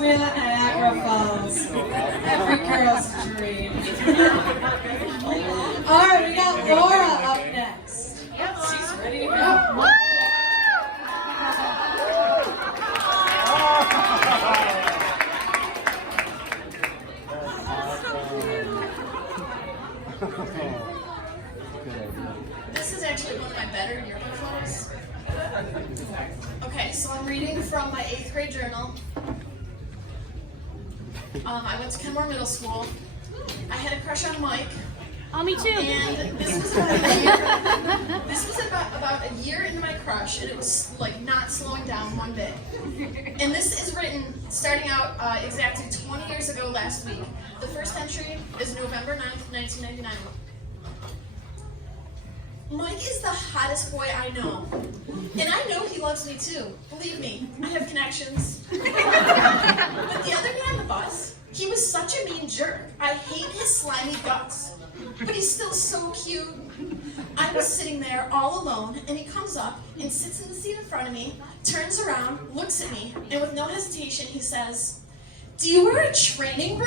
real Niagara Falls. Every girl's dream. All right, we got Laura up next. She's ready to go. This is actually one of my better yearbook photos. Okay, so I'm reading from my 8th grade journal. I went to Kenmore Middle School. I had a crush on Mike. Oh, me too. And this was about a year. This was about a year into my crush, and it was like not slowing down one bit. And this is written starting out exactly 20 years ago last week. The first entry is November 9th, 1999. Mike is the hottest boy I know. And I know he loves me too. Believe me, I have connections. But the other day on the bus, he was such a mean jerk. I hate his slimy guts. But he's still so cute. I was sitting there all alone, and he comes up and sits in the seat in front of me, turns around, looks at me, and with no hesitation, he says, "Do you wear a training bra?"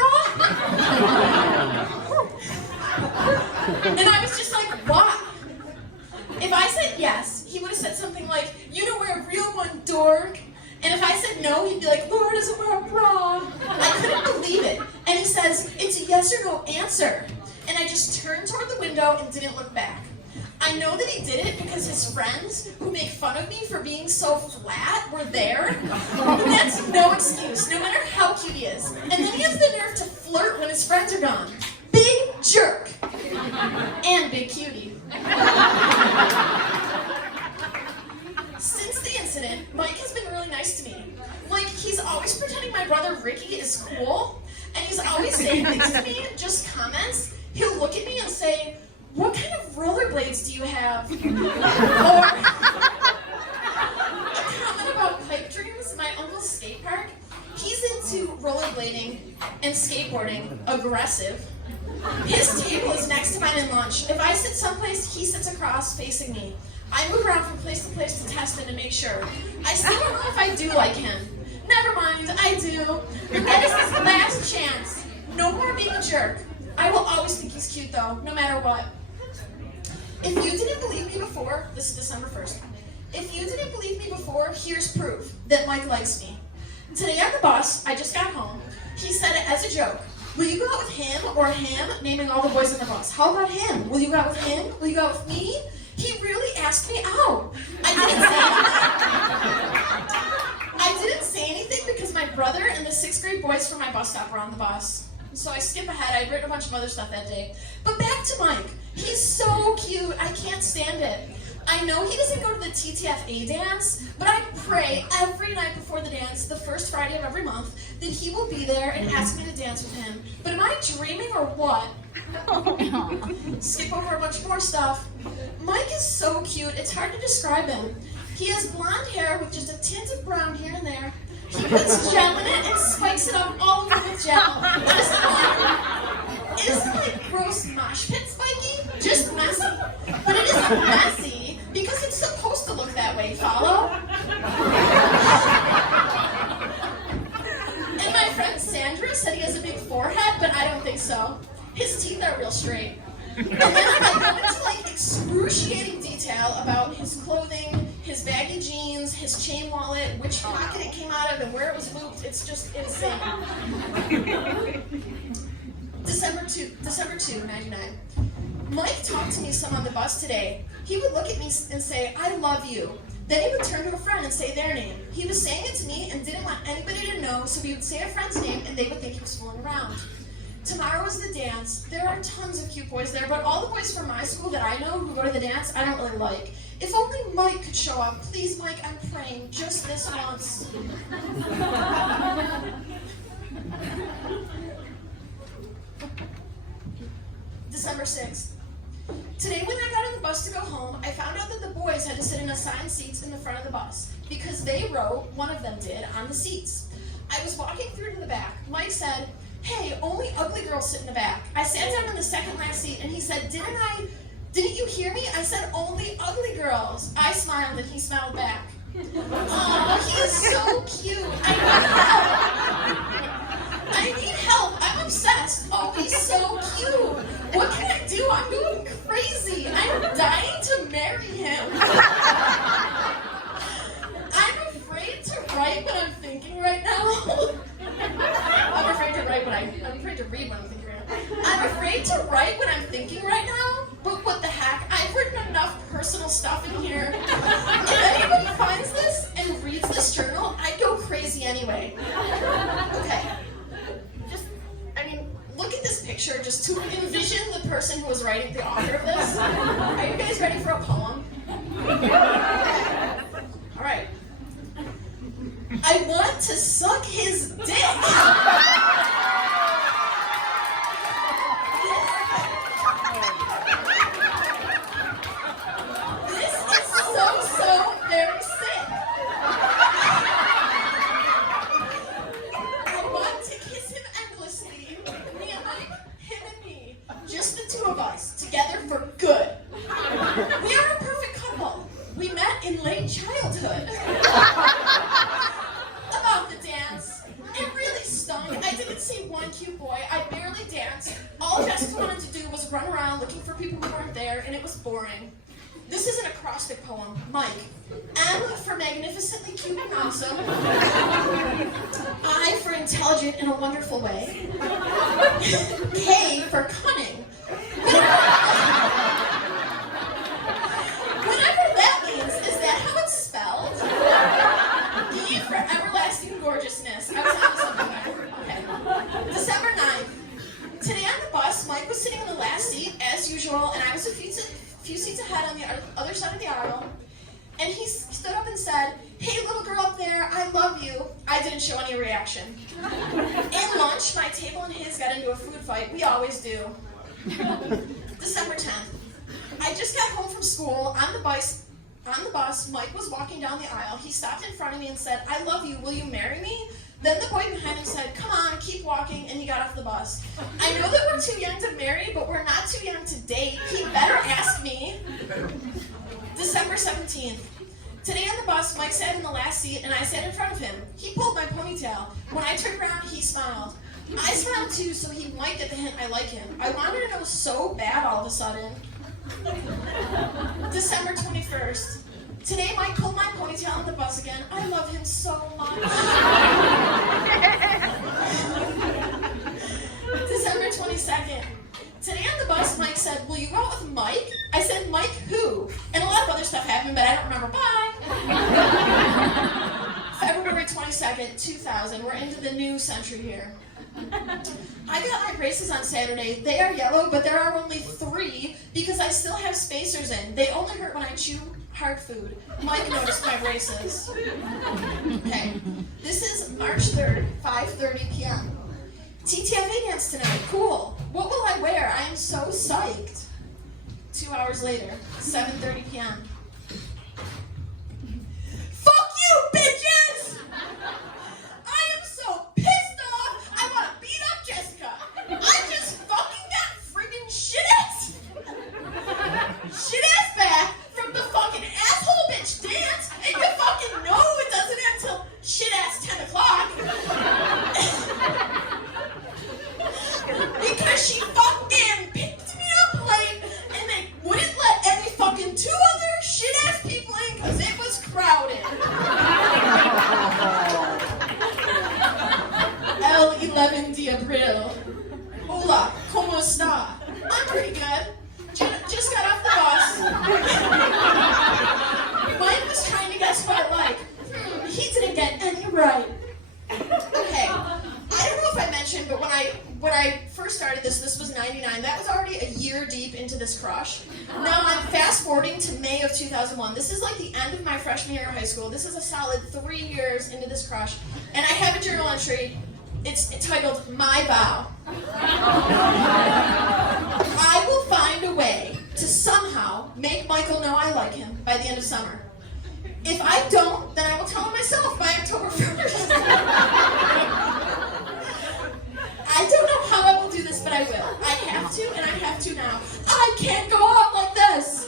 And I was just like, why? If I said yes, he would have said something like, "You don't wear a real one, dork." And if I said no, he'd be like, "Laura doesn't wear a bra." I couldn't believe it. And he says, "It's a yes or no answer." And I just turned toward the window and didn't look back. I know that he did it because his friends, who make fun of me for being so flat, were there. But that's no excuse, no matter how cute he is. And then he has the nerve to flirt when his friends are gone. Big jerk. And big cutie. Since the incident, Mike has been really nice to me. Like, he's always pretending my brother Ricky is cool, and he's always saying things to me, just comments. He'll look at me and say, "What kind of rollerblades do you have?" Or a comment about pipe dreams, my uncle's skate park. He's into rollerblading and skateboarding, aggressive. His table is next to mine in lunch. If I sit someplace, he sits across facing me. I move around from place to place to test him to make sure. I still don't know if I do like him. Never mind, I do. That is his last chance. No more being a jerk. I will always think he's cute though, no matter what. If you didn't believe me before, this is December 1st. If you didn't believe me before, here's proof that Mike likes me. Today on the bus, I just got home. He said it as a joke. "Will you go out with him or him?" Naming all the boys on the bus. "How about him? Will you go out with him? Will you go out with me?" He really asked me out. I didn't say anything because my brother and the 6th grade boys from my bus stop were on the bus. So I skip ahead. I'd written a bunch of other stuff that day. But back to Mike. He's so cute. I can't stand it. I know he doesn't go to the TTFA dance, but I pray every night before the dance, the first Friday of every month, that he will be there and ask me to dance with him. But am I dreaming or what? Skip over a bunch more stuff. Mike is so cute. It's hard to describe him. He has blonde hair with just a tint of brown here and there. He puts gel in it and spikes it up all over with gel. It isn't like gross mosh pit spiky, just messy. But it isn't messy because it's supposed to look that way, follow? And my friend Sandra said he has a big forehead, but I don't think so. His teeth are real straight. And then I go into like excruciating detail about his clothing, his baggy jeans, his chain wallet, which pocket it came out of, and where it was looped. It's just insane. December 2, 99. Mike talked to me some on the bus today. He would look at me and say, "I love you." Then he would turn to a friend and say their name. He was saying it to me and didn't want anybody to know, so he would say a friend's name and they would think he was fooling around. Tomorrow is the dance. There are tons of cute boys there, but all the boys from my school that I know who go to the dance, I don't really like. If only Mike could show up. Please, Mike, I'm praying. Just this once. December 6th. Today when I got on the bus to go home, I found out that the boys had to sit in assigned seats in the front of the bus because they wrote, one of them did, on the seats. I was walking through to the back. Mike said, "Hey, only ugly girls sit in the back." I sat down in the second last seat and he said, Didn't you hear me? I said only ugly girls." I smiled and he smiled back. Oh, he is so cute. I know. I need help. I'm obsessed. Oh, he's so cute. What can I do? I'm going crazy. I'm dying to marry him. I'm afraid to write what I'm thinking right now. I'm afraid to read what I'm thinking right now. I'm afraid to write what I'm thinking right now, but what the heck? I've written enough personal stuff in here. If anybody finds this and reads this journal, I'd go crazy anyway. Okay. Look at this picture just to envision the person who was writing, the author of this. Are you guys ready for a poem? All right. I want to suck his dick. This is so very sick. I want to kiss him endlessly. Me and Mike, him and me. Just the two of us, together for good. We are a perfect couple. We met in late childhood. About the dance, it really stung. I didn't see one cute boy. I barely danced. All Jessica wanted to do was run around looking for people who weren't there, and it was boring. This is an acrostic poem. Mike. M for magnificently cute and awesome. I for intelligent in a wonderful way. K for cunning. Whatever that means, is that how it's spelled? E for everlasting gorgeousness. I was onto something there. Okay. December 9th. Today on the bus, Mike was sitting in the last seat, as usual, and I was a few seats ahead on the other side of the aisle. And he stood up and said, "Hey, little girl up there, I love you." I didn't show any reaction. In lunch, my table and his got into a food fight. We always do. December 10th. I just got home from school. On the bus, Mike was walking down the aisle. He stopped in front of me and said, "I love you. Will you marry me?" Then the boy behind him said, "Come on, keep walking," and he got off the bus. I know that we're too young to marry, but we're not too young to date. He better ask me. December 17th. Today on the bus, Mike sat in the last seat, and I sat in front of him. He pulled my ponytail. When I turned around, he smiled. I smiled too, so he might get the hint I like him. I wanted to know so bad all of a sudden. December 21st. Today, Mike pulled my ponytail on the bus again. I love him so much. December 22nd. Today on the bus, Mike said, "Will you go out with Mike?" I said, "Mike who?" And a lot of other stuff happened, but I don't remember. Bye. February 22nd, 2000. We're into the new century here. I got my braces on Saturday. They are yellow, but there are only 3 because I still have spacers in. They only hurt when I chew hard food. Mike noticed my braces. Okay. This is March 3rd, 5:30 p.m. TTFA dance tonight. Cool. What will I wear? I am so psyched. 2 hours later, 7:30 p.m. Fuck you, bitches! I am so pissed off. I want to beat up Jessica. I just fucking got friggin' shit-ass back from the fucking asshole bitch dance, and you fucking know it doesn't end till shit-ass 10 o'clock. Because she fucking picked me up late, and they wouldn't let any fucking 2 other shit-ass people in because it was crowded. El 11 de Abril. Hola, ¿cómo está? I'm pretty good. Just got off the bus. Mike was trying to guess what I like. He didn't get any right. Okay. I don't know if I mentioned, but when I first started this was 99. That was already a year deep into this crush. Now I'm fast forwarding to May of 2001. This is like the end of my freshman year of high school. This is a solid 3 years into this crush. And I have a journal entry. It's titled, "My Vow." I will find a way to somehow make Michael know I like him by the end of summer. If I don't, then I will tell him myself by October 1st. I don't know how I will do this, but I will. I have to, and I have to now. I can't go on like this.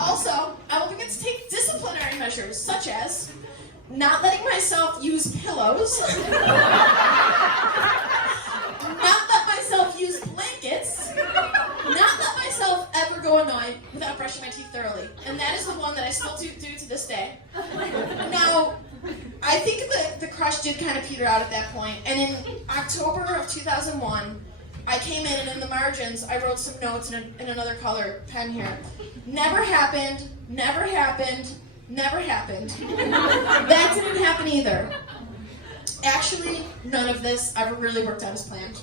Also, I will begin to take disciplinary measures, such as not letting myself use pillows, go annoyed without brushing my teeth thoroughly. And that is the one that I still do to this day. Now, I think the crush did kind of peter out at that point. And in October of 2001, I came in and in the margins, I wrote some notes in another color pen here. Never happened, never happened, never happened. That didn't happen either. Actually, none of this ever really worked out as planned.